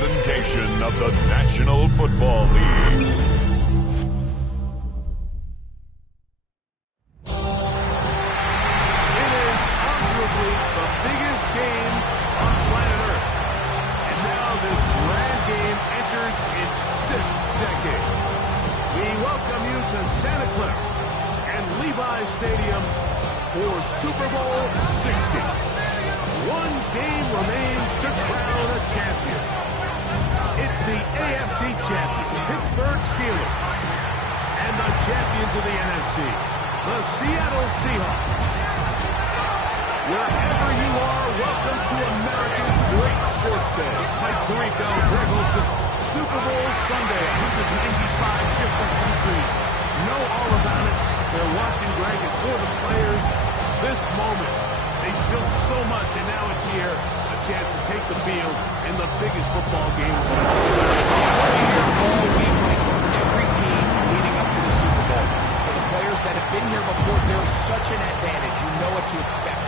presentation of the National Football League. It is arguably the biggest game on planet Earth. And now this grand game enters its 6th decade. We welcome you to Santa Clara and Levi's Stadium for Super Bowl 60. One game remains to crown a champion. It's the AFC champions, Pittsburgh Steelers, and the champions of the NFC, the Seattle Seahawks. Wherever you are, welcome to America's great sports day. Mike Tirico, Greg Olson, Super Bowl Sunday, 195 different countries know all about it. They're watching Greg, and for the players, this moment. They've built so much, and now it's here. A chance to take the field in the biggest football game. All week from every team leading up to the Super Bowl. For the players that have been here before, there's such an advantage. You know what to expect.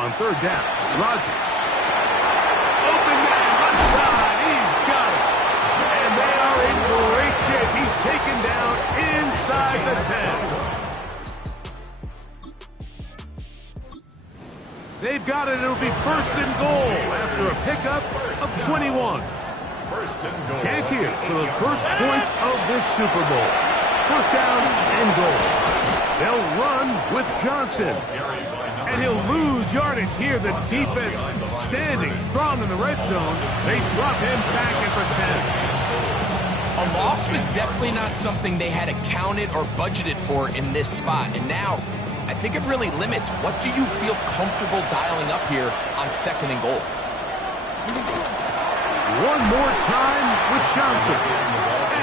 On third down, Rodgers. Open man, left side, he's got it. And they are in great shape. He's taken down inside the 10. They've got it. It'll be first and goal after a pickup of 21. Chance here for the first points of this Super Bowl. First down and goal. They'll run with Johnson. And he'll lose yardage here. The defense standing strong in the red zone. They drop him back at the 10. A loss was definitely not something they had accounted or budgeted for in this spot. And now, I think it really limits what do you feel comfortable dialing up here on second and goal. One more time with Johnson.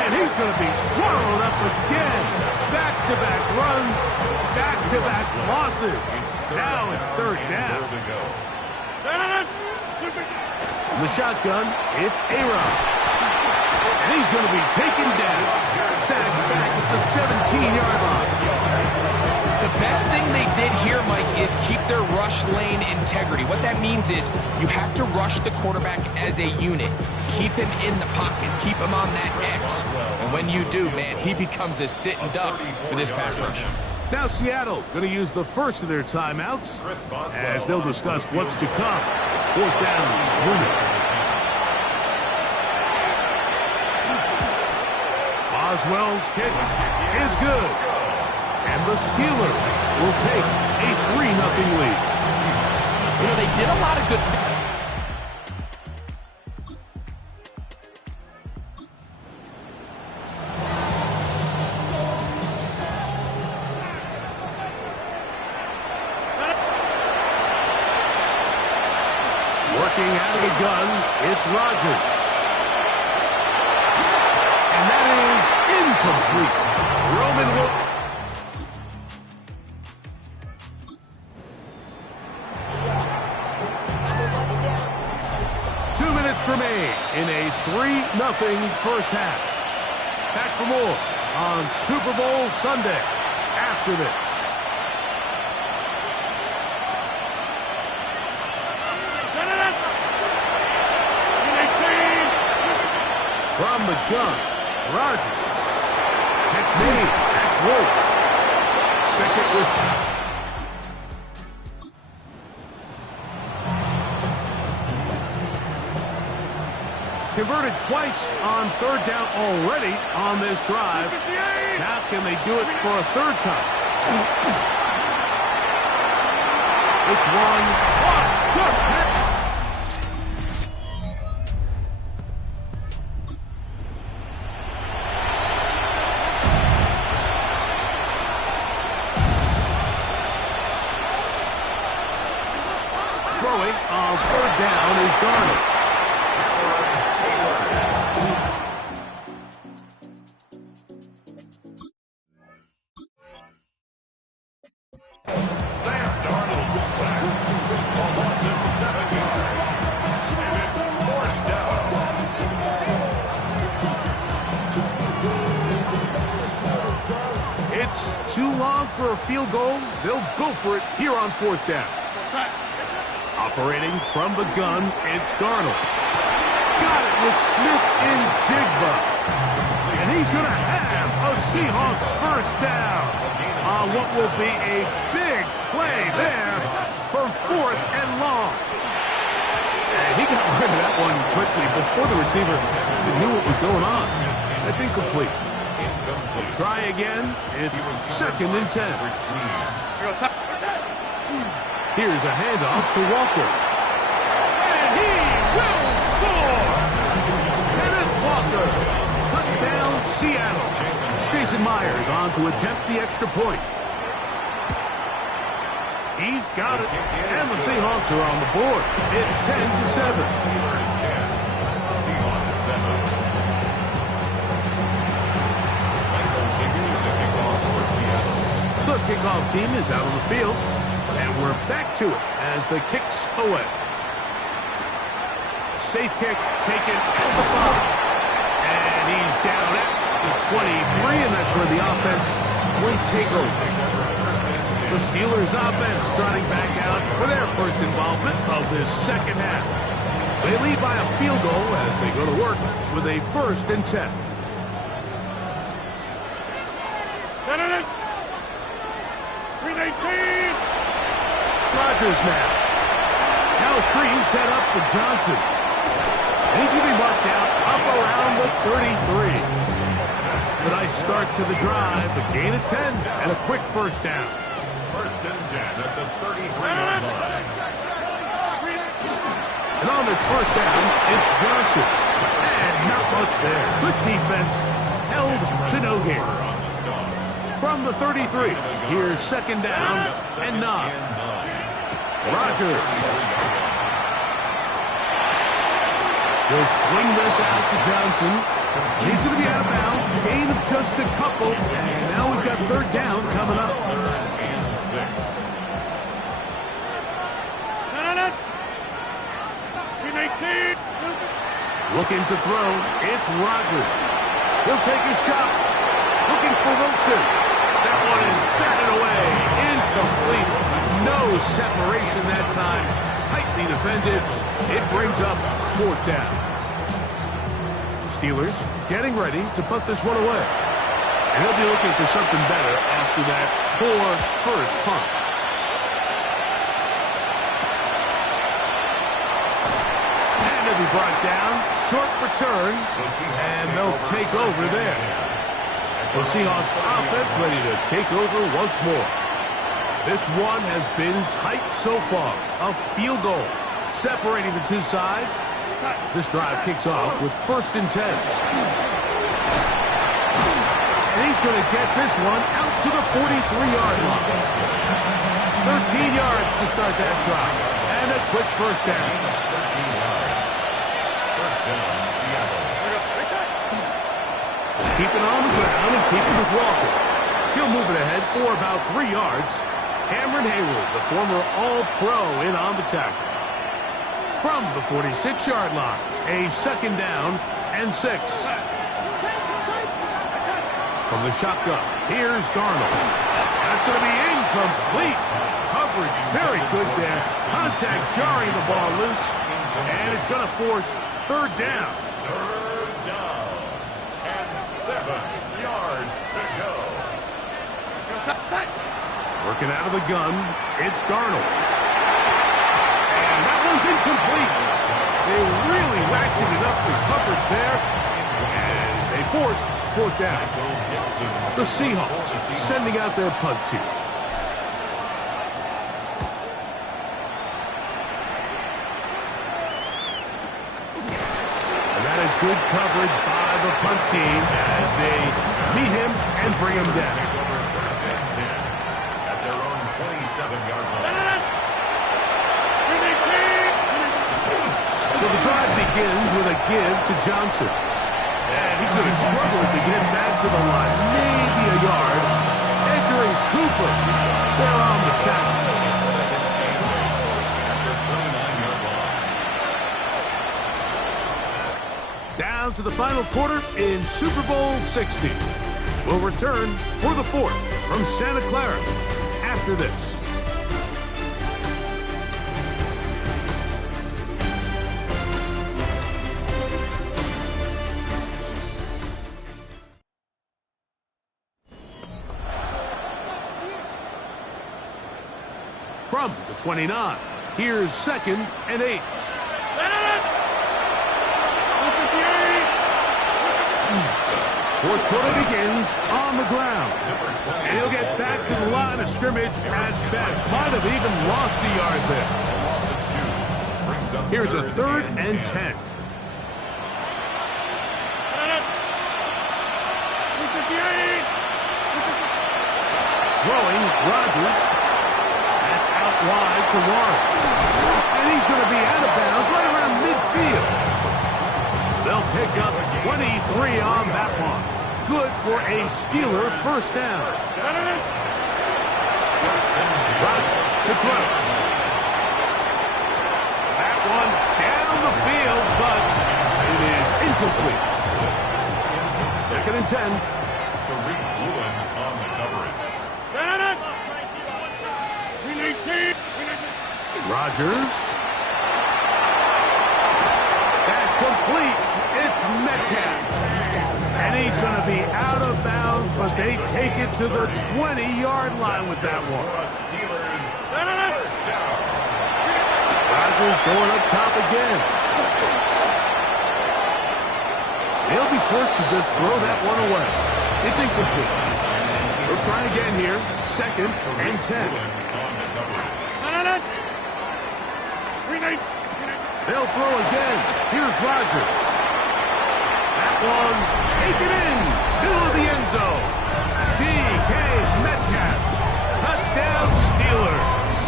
And he's going to be swallowed up again. Back-to-back runs, back-to-back losses. Now it's third down. In the shotgun, it's A-Rod. And he's going to be taken down. Sacked back at the 17-yard line. The best thing they did here, Mike, is keep their rush lane integrity. What that means is you have to rush the quarterback as a unit. Keep him in the pocket. Keep him on that X. And when you do, man, he becomes a sitting duck for this pass rush. Now Seattle going to use the first of their timeouts as they'll discuss what's to come as fourth down is winning. Boswell's kick is good. And the Steelers will take a 3-0 lead. You know, they did a lot of good things. Working out of the gun, it's Rodgers. And that is incomplete. Roman will... 2 minutes remain in a 3-0 first half. Back for more on Super Bowl Sunday after this. From the gun, Rodgers. Catch made. That's Wolf. Second was... Converted twice on third down already on this drive. Now can they do it for a third time? This one... Good hit. Throwing on third down is Garner. Sam Darnold on offensive long for a field goal. They'll go for it here on 4th down. Operating from the gun, it's Darnold. Got it with Smith in Jigba. And he's going to have a Seahawks first down on what will be a big play there for 4th and long. And he got rid of that one quickly before the receiver knew what was going on. That's incomplete. We'll try again. It's 2nd and 10. Here's a handoff to Walker. And he will score! Kenneth Walker. Touchdown, Seattle. Jason Myers on to attempt the extra point. He's got it. And the Seahawks are on the board. It's 10-7. Seahawks 7. The kickoff team is out on the field, and we're back to it as the kick's away. Safe kick taken at the 5. And he's down at the 23, and that's where the offense will take over. The Steelers offense trotting back out for their first involvement of this second half. They lead by a field goal as they go to work with a 1st and 10. Rodgers now. Now a screen set up for Johnson. And he's going to be marked out up around the 33. A nice start to the drive. A gain of 10 and a quick first down. 1st and 10 at the 33-yard line. And on this first down, it's Johnson. And not much there. Good defense. Held to no gain. From the 33, here's 2nd down and 9. Rodgers. He'll swing this out to Johnson. He's going to be out of bounds. Gain of just a couple. And now he's got 3rd down coming up. 3rd and 6. Looking to throw. It's Rodgers. He'll take a shot. Looking for Wilson. That one is batted away. Incomplete. No separation that time. Tightly defended. It brings up 4th down. Steelers getting ready to put this one away. And he'll be looking for something better after that poor first punt. And they'll be brought down. Short return. And they'll take over there. The Seahawks offense ready to take over once more. This one has been tight so far. A field goal separating the two sides. This drive kicks off with 1st and 10. And he's going to get this one out to the 43-yard line. 13 yards to start that drive. And a quick first down. 13 yards. First down, Seattle. Keeping on the ground and keeping with Walker. He'll move it ahead for about 3 yards. Cameron Hayward, the former All-Pro, in on the tackle. From the 46-yard line, a 2nd down and 6. From the shotgun, here's Darnold. That's going to be incomplete. Coverage very good there. Contact jarring the ball loose. And it's going to force 3rd down. 3rd down. And 7 yards to go. Working out of the gun, it's Darnold. And that one's incomplete. They really ratcheted it up the coverage there. And they force 4th down. The Seahawks sending out their punt team. And that is good coverage by the punt team as they meet him and bring him down. 27-yard line. So the drive begins with a give to Johnson. And he's going to struggle to get back to the line. Maybe a yard. Entering Cooper. They're on the tackle. Down to the final quarter in Super Bowl 60. will return for the fourth from Santa Clara after this. From the 29, here's 2nd and 8. Fourth quarter begins on the ground. And he'll get back to the line of scrimmage at best. Might have even lost a yard there. Here's a 3rd and 10. Throwing, Rodgers. That's out wide to Warren. And he's going to be out of bounds right around midfield. They'll pick up 23 on that one. Good for a Steeler first down. Rodgers to throw. That one down the field, but it is incomplete. 2nd and 10. Tariq Woolen on the coverage. Rodgers. That's complete. It's Metcalf. And he's going to be out of bounds, but they take it to the 20-yard line with that one. Steelers first down. Rodgers going up top again. He'll be forced to just throw that one away. It's incomplete. We'll try again here. 2nd and 10. They'll throw again. Here's Rodgers. That one taken in. Middle of the end zone. DK Metcalf. Touchdown Steelers.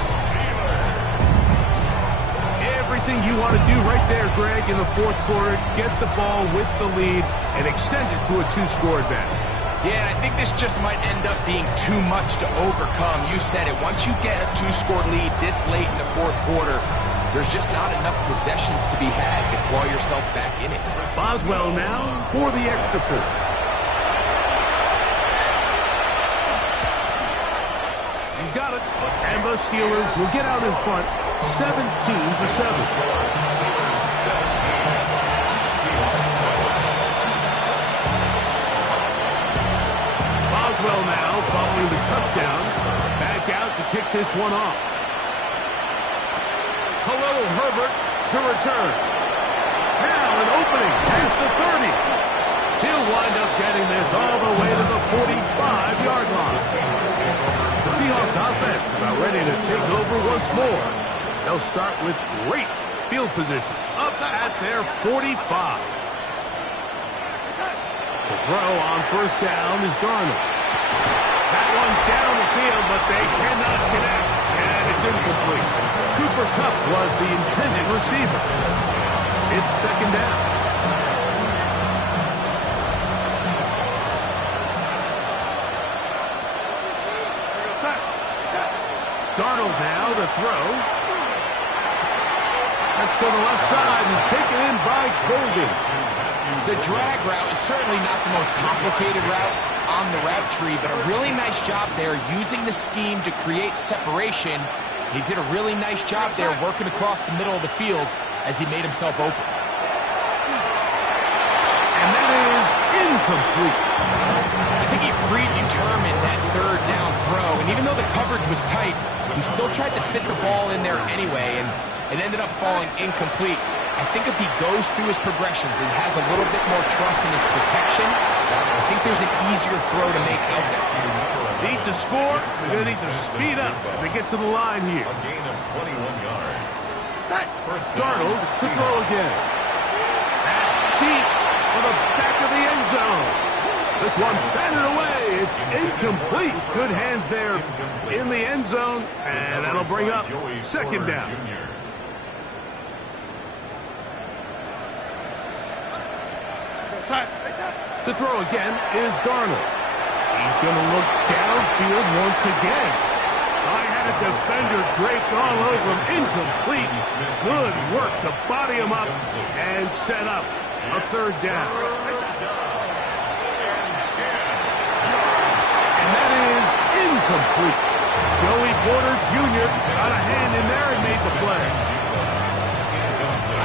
Everything you want to do right there, Greg, in the fourth quarter. Get the ball with the lead and extend it to a 2-score advantage. Yeah, and I think this just might end up being too much to overcome. You said it. Once you get a 2-score lead this late in the fourth quarter, there's just not enough possessions to be had to claw yourself back in it. Boswell now for the extra point. He's got it. And the Steelers will get out in front 17-7. Boswell now following the touchdown. Back out to kick this one off. Khalil Herbert to return. Now an opening past the 30. He'll wind up getting this all the way to the 45-yard line. The Seahawks offense about ready to take over once more. They'll start with great field position up at their 45. To throw on first down is Darnold. That one down the field, but they cannot connect. And it's incomplete. Cooper Kupp was the intended receiver. It's 2nd down. Darnold now to throw. That's to the left side and taken in by Golden. The drag route is certainly not the most complicated route on the route tree, but a really nice job there using the scheme to create separation. He did a really nice job there working across the middle of the field as he made himself open. And that is incomplete. I think he predetermined that 3rd down throw, and even though the coverage was tight, he still tried to fit the ball in there anyway, and it ended up falling incomplete. I think if he goes through his progressions and has a little bit more trust in his protection, I think there's an easier throw to make out there. Need to score. They're going to need to speed up as they get to the line here. A gain of 21 yards. First Darnold to throw again. That's deep for the back of the end zone. This one batted away. It's incomplete. Good hands there in the end zone, and that'll bring up 2nd down. To throw again is Darnold. He's going to look downfield once again. I had a defender draped all over him. Incomplete. Good work to body him up and set up a 3rd down. incomplete. Joey Porter Jr. got a hand in there and made the play.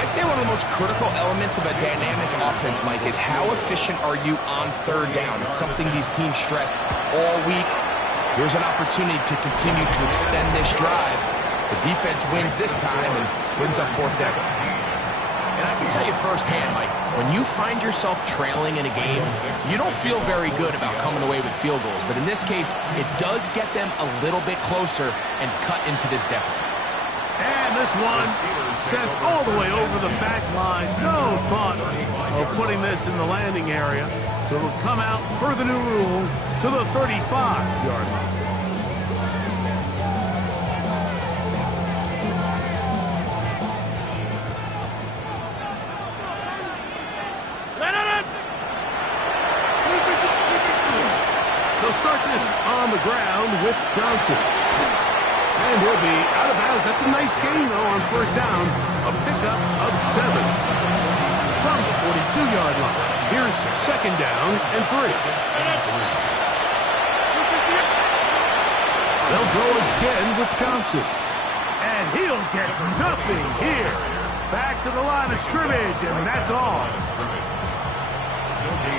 I'd say one of the most critical elements of a dynamic offense, Mike, is how efficient are you on third down. It's something these teams stress all week. Here's an opportunity to continue to extend this drive. The defense wins this time and brings up fourth down. And I can tell you firsthand, Mike, when you find yourself trailing in a game, you don't feel very good about coming away with field goals. But in this case, it does get them a little bit closer and cut into this deficit. And this one sent all the way over the back line. No thought of putting this in the landing area. So it'll come out per the new rule to the 35-yard line. They'll start this on the ground with Johnson. And he'll be out of bounds. That's a nice gain, though, on first down. A pickup of 7 from the 42-yard line. Here's second down and 3. They'll go again with Johnson. And he'll get nothing here. Back to the line of scrimmage, and that's all.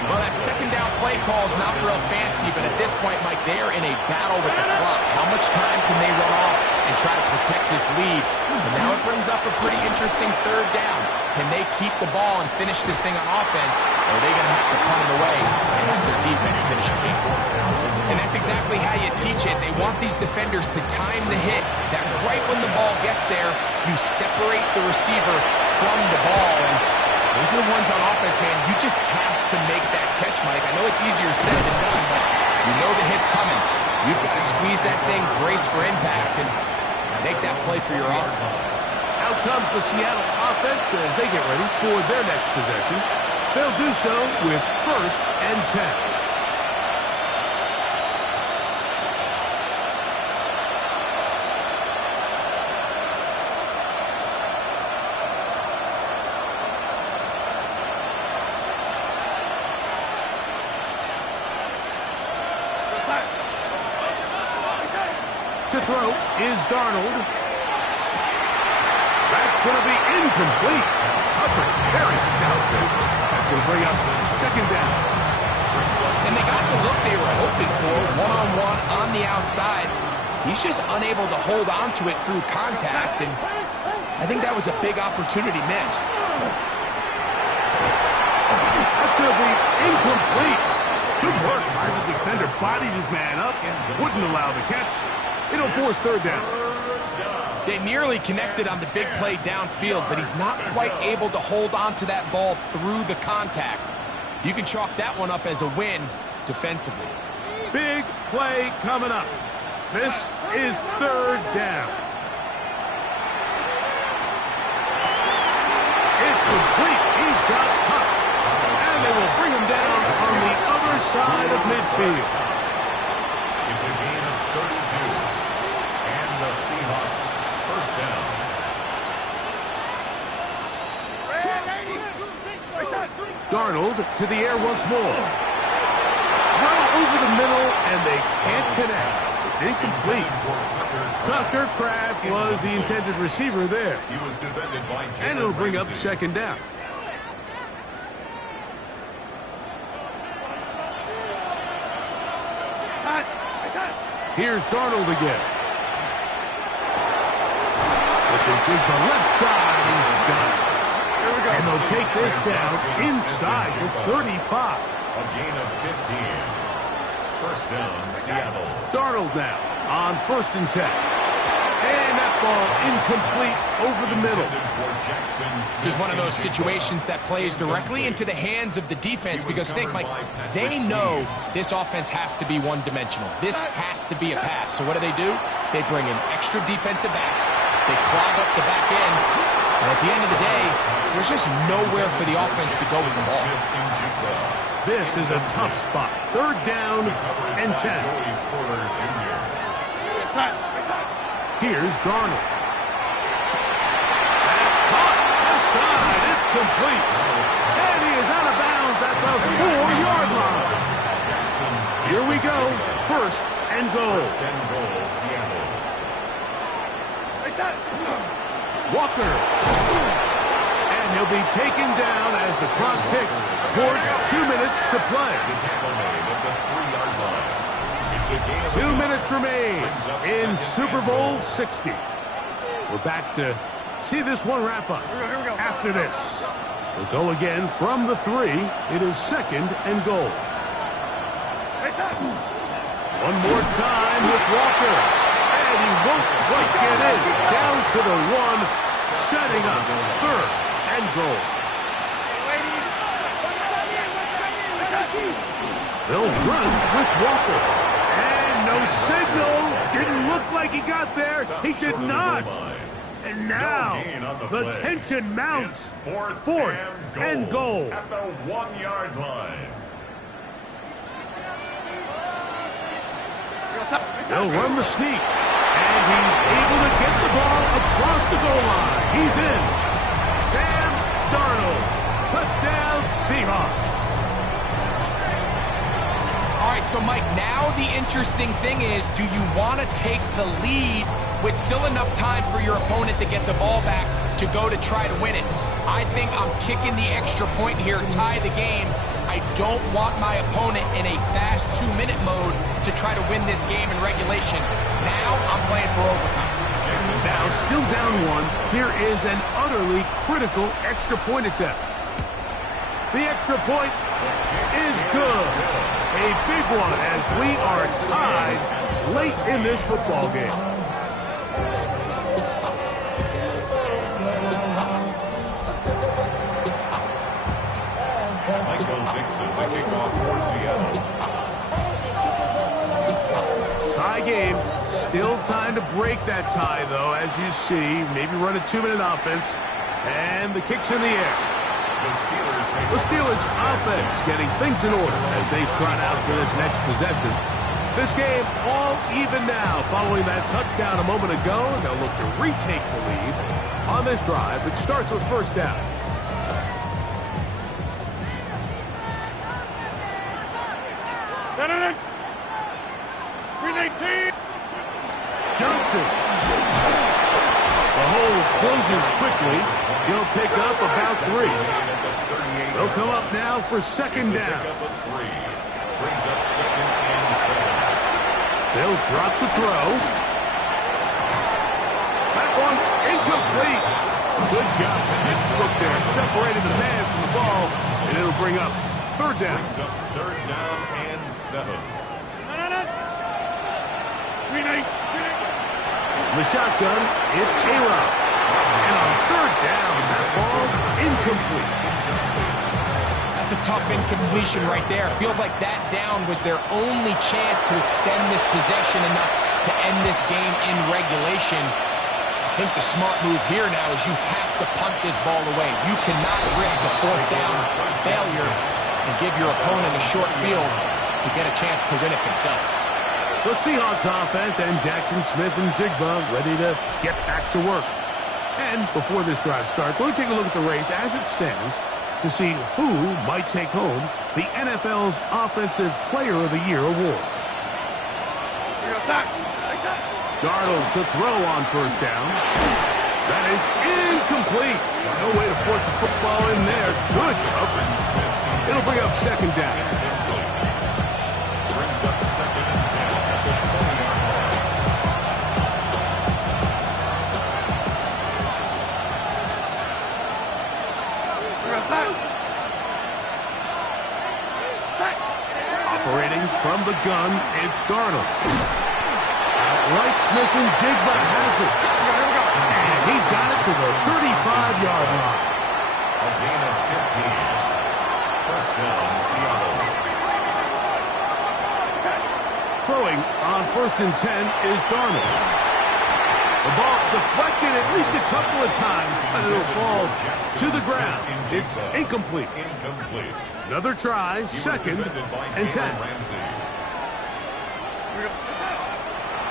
Well, that second down play call is not real fancy, but at this point, Mike, they're in a battle with the clock. How much time can they run off and try to protect this lead? And now it brings up a pretty interesting third down. Can they keep the ball and finish this thing on offense, or are they going to have to punt it away and have their defense finish the game? And that's exactly how you teach it. They want these defenders to time the hit, that right when the ball gets there, you separate the receiver from the ball. And those are the ones on offense, man. You just have to make that catch, Mike. I know it's easier said than done, but you know the hit's coming. You've got to squeeze that thing, brace for impact, and make that play for your offense. Out comes the Seattle offense as they get ready for their next possession. They'll do so with 1st and 10. To throw is Darnold. That's going to be incomplete. Upper, very stout there. That's going to bring up second down. And they got the look they were hoping for, one-on-one on the outside. He's just unable to hold on to it through contact, and I think that was a big opportunity missed. That's going to be incomplete. Good work by the defender. Bodied his man up and wouldn't allow the catch. It'll force third down. They nearly connected on the big play downfield, but he's not quite able to hold on to that ball through the contact. You can chalk that one up as a win defensively. Big play coming up. This is third down. It's complete. He's got caught. And they will bring him down on the other side of midfield. It's a gain of 32. And the Seahawks, first down. Darnold to the air once more. Throw over the middle, and they can't connect. It's incomplete. Tucker Kraft was the intended receiver there. He was defended by Jalen And it'll bring up Ramsey. second down. Here's Darnold again. Looking to the left side. He's got it. And they'll take this down inside the 35. A gain of 15. First down, Seattle. Darnold now on 1st and 10. And that ball incomplete over the middle. This is one of those situations that plays directly into the hands of the defense because think, Mike, they know this offense has to be one-dimensional. This has to be a pass. So what do? They bring in extra defensive backs. They clog up the back end. And at the end of the day, there's just nowhere for the offense to go with the ball. This is a tough spot. Third down and 10. Here's Darnold. That's caught. Left side. It's complete. And he is out of bounds at the 4-yard line. Here we go. 1st and goal. First and goal, Seattle. Walker. And he'll be taken down as the clock ticks towards 2 minutes to play. The tackle made at the 3-yard line. It's a game 2 minutes remain in Super Bowl 60. We're back to see this one wrap up. After this, we'll go again from the 3. It is second and goal. One more time with Walker. And he won't quite get in. Down to the 1, setting up third and goal. They'll run with Walker. And no signal. Didn't look like he got there. He did not. And now the tension mounts. Fourth and goal. At the 1-yard line. They'll run the sneak. And he's able to get the ball across the goal line. He's in. Sam Darnold. Touchdown Seahawks. All right, so Mike, now the interesting thing is, do you want to take the lead with still enough time for your opponent to get the ball back to go to try to win it? I think I'm kicking the extra point here, tie the game. I don't want my opponent in a fast 2-minute mode to try to win this game in regulation. Now I'm playing for overtime. Now still down 1. Here is an utterly critical extra point attempt. The extra point is good. A big one as we are tied late in this football game. Michael Dixon, the kickoff for Seattle. Tie game. Still time to break that tie, though, as you see. Maybe run a 2-minute offense. And the kick's in the air. The Steelers offense getting things in order as they trot out for this next possession. This game all even now following that touchdown a moment ago. They'll look to retake the lead on this drive, which starts with first down. Johnson. The hole closes quickly. He'll pick up about 3. They'll come up now for second down. Brings up second and 7. They'll drop to throw. That one incomplete. Good job to Pittsburgh there. Separated the man from the ball, and it'll bring up third down. Brings up third down and 7. The shotgun, it's A-Rob. And on third down, that ball incomplete. That's a tough incompletion right there. Feels like that down was their only chance to extend this possession enough to end this game in regulation. I think the smart move here now is you have to punt this ball away. You cannot risk a fourth down failure and give your opponent a short field to get a chance to win it themselves. The Seahawks offense and Jackson Smith and Jigba ready to get back to work. And before this drive starts, let me take a look at the race as it stands to see who might take home the NFL's Offensive Player of the Year award. Darnold to throw on first down. That is incomplete. No way to force the football in there. Good coverage. It'll bring up second down. Brings up second and 10 at the 20-yard line. Operating from the gun, it's Darnold. Outright Smith and Jigba has it. And he's got it to the 35-yard line. A gain of 15. First down, Seattle. Throwing on first and 10 is Darnold. The ball deflected at least a couple of times, but it'll fall to the ground. It's incomplete. Another try, second and 10.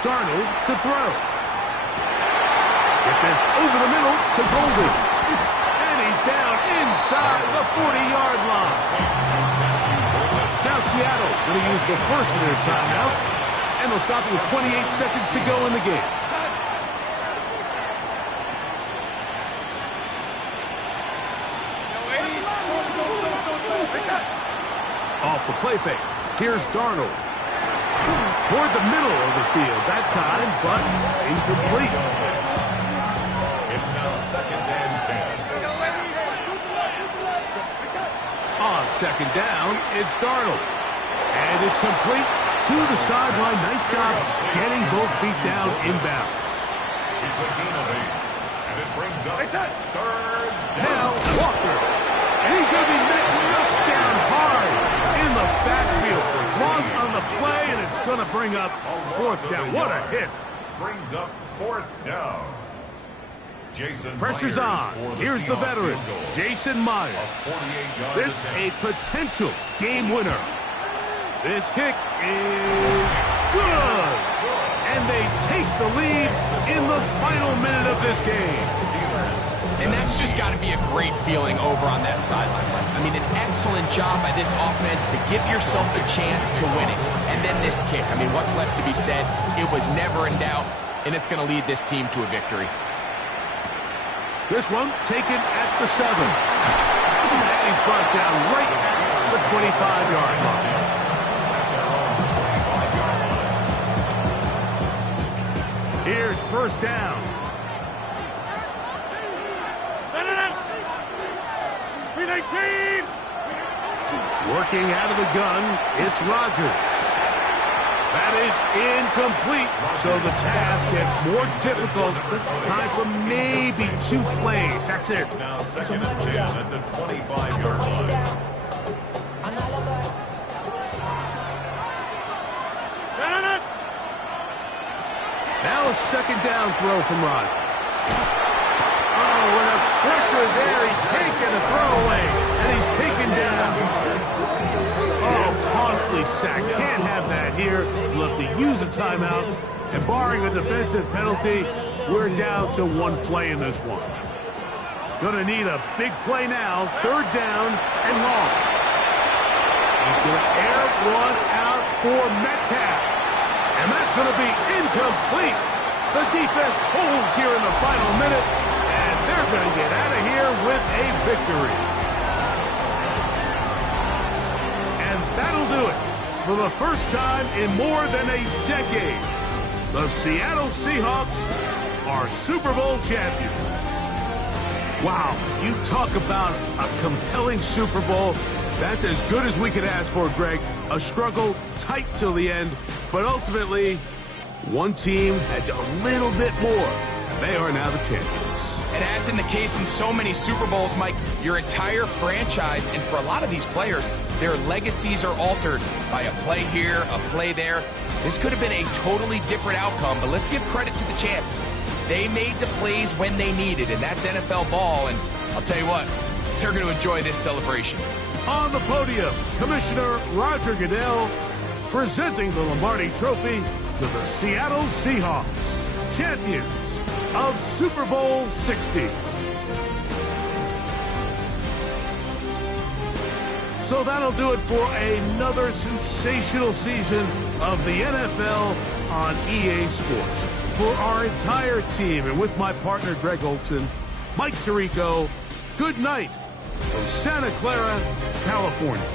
Darnold to throw. Get this over the middle to Golden. And he's down inside the 40-yard line. Now Seattle going to use the first of their timeouts And they'll stop it with 28 seconds to go in the game. Off the play fake. Here's Darnold. Toward the middle of the field that time, but incomplete. It's now 2nd and 10. On 2nd down, it's Darnold. And it's complete to the sideline. Nice job getting both feet down inbounds. It's a gain of 8. And it brings up 3rd Now down. Walker. And he's going to be knocked down hard in the backfield. Long on the play, and it's going to bring up 4th down. What a hit. Brings up 4th down. Jason Pressure's Myers on. for Here's the Seahawks veteran, field goal. Jason Myers. A 48-yard This a attempt. potential game winner. This kick is good. And they take the lead in the final minute of this game. And that's just got to be a great feeling over on that sideline. I mean, an excellent job by this offense to give yourself a chance to win it. And then this kick. I mean, what's left to be said? It was never in doubt, and it's going to lead this team to a victory. This one taken at the 7. And he's brought down right at the 25-yard line. Here's 1st down. Working out of the gun, it's Rodgers. That is incomplete, so the task gets more difficult. Time for maybe 2 plays. That's it. It's now 2nd and 10 at the 25-yard line. Now a 2nd down throw from Rodgers. Oh, with a pressure there, he's taking a throwaway, and he's taken down. Oh, costly sack. Can't have that here. We'll have to use a timeout, and barring a defensive penalty, we're down to 1 play in this one. Gonna need a big play now. 3rd down and long. He's gonna air one out for Metcalf. And that's going to be incomplete. The defense holds here in the final minute, and they're going to get out of here with a victory. And that'll do it. For the first time in more than a decade, the Seattle Seahawks are Super Bowl champions. Wow, you talk about a compelling Super Bowl. That's as good as we could ask for, Greg. A struggle tight till the end, but ultimately, one team had a little bit more. They are now the champions. And as in the case in so many Super Bowls, Mike, your entire franchise, and for a lot of these players, their legacies are altered by a play here, a play there. This could have been a totally different outcome, but let's give credit to the champs. They made the plays when they needed, and that's NFL ball, and I'll tell you what, they're going to enjoy this celebration. On the podium, Commissioner Roger Goodell presenting the Lombardi Trophy to the Seattle Seahawks, champions of Super Bowl 60. So that'll do it for another sensational season of the NFL on EA Sports. For our entire team and with my partner Greg Olson, Mike Tirico, good night from Santa Clara, California.